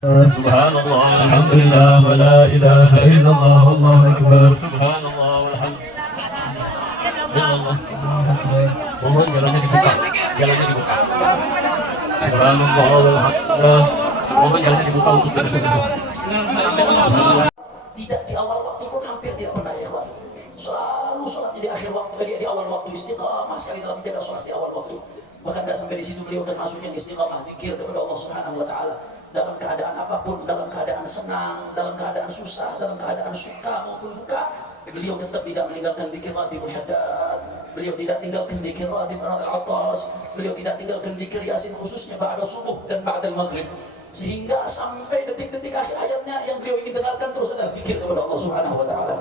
سبحان الله الحمد لله ولا إله إلا الله والله أكبر سبحان الله والحمد لله mohon jalannya dibuka Subhanallah walhamdulillah mohon jalannya dibuka untuk dari sini. Tidak di awal waktu pun hampir tidak pernah ya ikhwan. Selalu sholatnya di akhir waktu, di awal waktu, istiqamah sekali dalam menjaga sholat di awal waktu. Bahkan tidak sampai di situ beliau termasuk yang istiqamah zikir kepada Allah Subhanahu wa taala dalam keadaan apapun, dalam keadaan senang, dalam keadaan susah, dalam keadaan suka maupun duka. Beliau tetap tidak meninggalkan zikir ratibul haddad. Beliau tidak tinggalkan zikir ratib al-atas. Beliau tidak tinggalkan zikir yasin khususnya ba'da subuh dan ba'da maghrib. Sehingga sampai detik-detik akhir hayatnya yang beliau ingin dengarkan terus adalah zikir kepada Allah Subhanahu wa taala.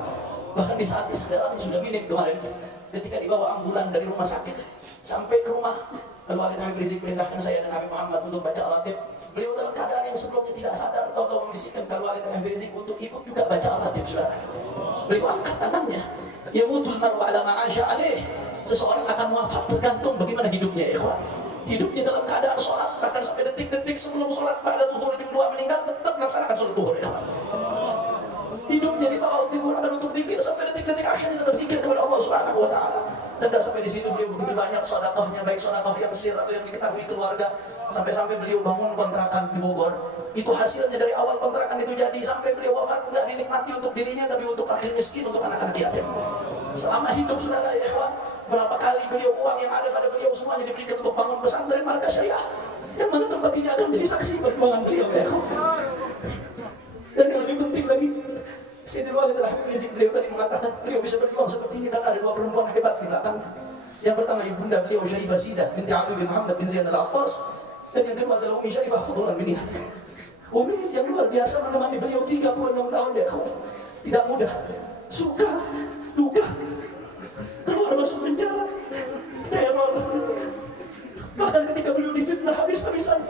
Bahkan di saat kesadarannya sudah minim kemarin ketika dibawa ambulan dari rumah sakit sampai ke rumah, lalu Habib Rizik perintahkan saya dan Habib Muhammad untuk baca al-Ratib. Beliau dalam keadaan yang sebelumnya tidak sadar, tahu-tahu membisikkan kalau Habib Rizik untuk ikut juga baca al-Ratib, saudara. Beliau angkat tangannya, yamutul mar'u ala ma'asha alaih. Seseorang akan wafat tergantung bagaimana hidupnya, ikhwan. Hidupnya dalam keadaan sholat, bahkan sampai detik-detik sebelum sholat pada zuhur jam 2 meninggal tetap melaksanakan sholat zuhur, ikhwan. Hidupnya dibawa digunakan untuk zikir sampai detik-detik akhirnya tetap zikir kepada Allah Subhanahu wa taala. Dan tidak sampai di situ beliau begitu banyak sedekahnya, baik sedekah yang sir atau yang diketahui keluarga. Sampai-sampai beliau bangun kontrakan di Bogor. Itu hasilnya dari awal kontrakan itu jadi sampai beliau wafat enggak dinikmati untuk dirinya tapi untuk fakir miskin, untuk anak-anak yatim. Selama hidup saudara ya ikhwan, berapa kali beliau uang yang ada pada beliau semuanya diberikan untuk bangun pesantren markas syariah. Yang mana tempat ini akan jadi saksi perjuangan beliau ya ikhwan. Dan yang lebih penting lagi, Sayyidul Walid Habib Rizik beliau tadi mengatakan beliau bisa berjuang seperti ini karena ada dua perempuan hebat di belakangnya. Yang pertama ibunda beliau Syarifah Sidah binti Ali bin Muhammad bin Zain al-Attas, dan yang kedua adalah Umi Syarifah Fudhulan bin Nihat. Umi yang luar biasa menemani beliau 36 tahun dia kawan. Tidak mudah, suka, duka, keluar masuk penjara, teror. Bahkan ketika beliau difitnah habis-habisan,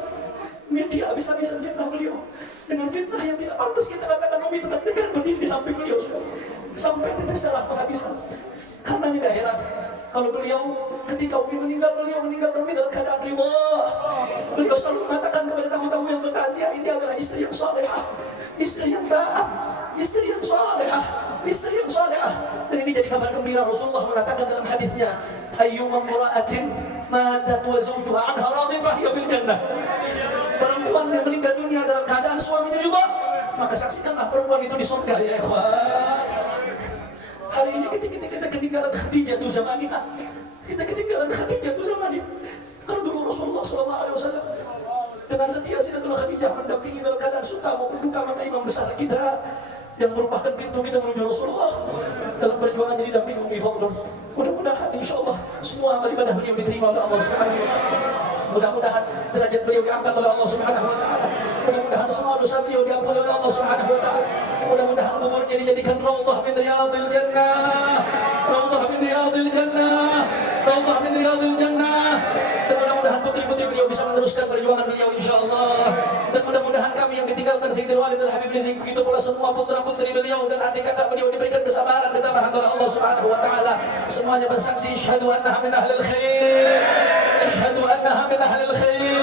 media habis-habisan fitnah beliau dengan fitnah yang tidak pantas kita katakan. Umi tetap tegar berdiri di samping beliau sudah sampai tetes darah penghabisan. Karenanya gak heran kalau beliau ketika Umi meninggal, beliau meninggal dalam keadaan ridha. Beliau selalu mengatakan kepada tamu-tamu yang bertaziah, ini adalah istri yang salehah, istri yang taat, istri yang salehah, istri yang salehah. Dan ini jadi kabar gembira. Rasulullah mengatakan dalam hadisnya, ayyuma imra'atin matat wa zawjuha anha radin fahiya fil jannah. Perempuan yang meninggal dunia dalam keadaan suaminya ridha, maka saksikanlah perempuan itu di surga ya ikhwan. Hari ini kita ketinggalan Khadijah tu zamannya. Kita ketinggalan Khadijah tu zamannya. Kalau dulu Rasulullah SAW dengan setia Sayyidatul Khadijah mendampingi dalam keadaan suka maupun duka, maka imam besar kita yang merupakan pintu kita menuju Rasulullah dalam perjuangan jadi dampingi Umi Fadlun. Mudah-mudahan insyaallah semua amal ibadah beliau diterima oleh Allah Subhanahu wa taala. Mudah-mudahan derajat beliau diangkat oleh Allah Subhanahu wa taala. Mudah-mudahan semua dosa beliau diampuni oleh Allah Subhanahu wa taala. Mudah-mudahan kuburnya dijadikan raudhah min riyadil jannah. Raudhah min riyadil jannah. Raudhah min riyadil jannah. Dan mudah-mudahan putri-putri beliau bisa meneruskan perjuangan beliau insyaallah. Dan mudah-mudahan kami yang ditinggalkan Sayyidul Walid Habib Rizik, begitu pula semua putra-putri beliau dan adik kakak beliau diberikan kesabaran, ketabahan oleh Allah Subhanahu wa taala. Semuanya bersaksi syahadu annaha min ahlil khair. Asyhadu annaha min ahlil khair.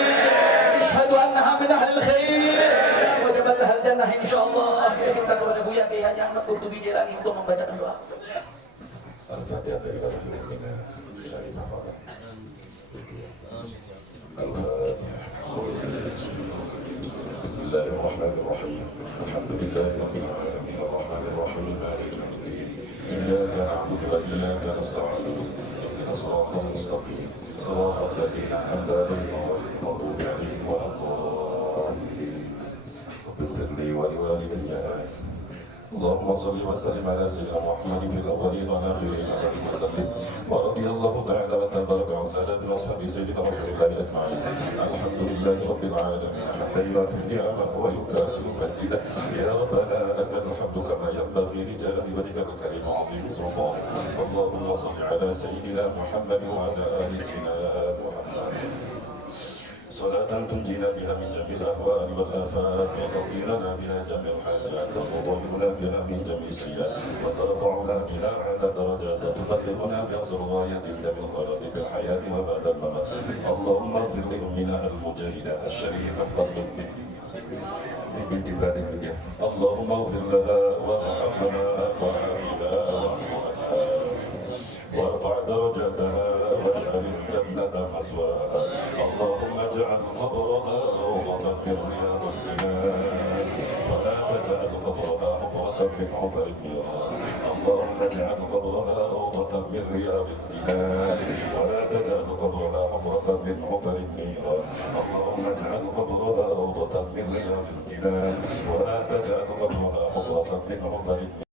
Asyhadu annaha min ahlil khair. Wajabat lahal jannah insyaallah. Kita minta kepada Buya Kiai Haji Ahmad Qurtubi Jailani untuk membacakan doa. Al-Fatihah ila Rasulina Syarifah Fadl. Al-Fatihah. Bismillahirrahmanirrahim. Alhamdulillahi rabbil alamin arrahmanir rahim maliki yaumiddin. Iyyaka na'budu wa iyyaka nasta'in. Ihdinas siratal mustaqim. Siratal ladzina an'amta 'alaihim ghairil maghdubi 'alaihim waladdallin. Ighfir li wa liwalidayya. اللهم صل وسلم على سيدنا محمد في الاولين والاخرين وسلم. ورضي الله تعالى وتبارك عن سادتنا واصحاب سيدنا رسول الله اجمعين. الحمد لله رب العالمين حتى يوافي نعمه ويكافئ مزيدا. يا ربنا لك الحمد كما ينبغي لجلال وجهك الكريم وعظيم سلطانك. اللهم صل على سيدنا محمد وعلى ال سيدنا محمد صلاة تنجينا بها من جميع الأهوال والآفات وتقضي لنا بها جميع الحاجات وتطهرنا بها من جميع السيئات وترفعنا بها على درجات وتبلغنا بأقصى غاية من الخيرات بالحياة وبعد الممات. اللهم اغفر لأمنا المجاهدة الشريفة فضل بنت بلاد الدنيا اللهم اغفر لها وارحمها وعافها واعف عنها وارفع درجاتها واجعل الجنة مسواها اللهم اجعل قبرها روضة من رياض الجنان ولا تجعل قبرها حفرة من حفر النيران اللهم اجعل قبرها روضة من رياض الجنان ولا تجعل قبرها حفرة من حفر النيران اللهم اجعل قبرها روضة من رياض الجنان ولا تجعل قبرها حفرة من حفر النيران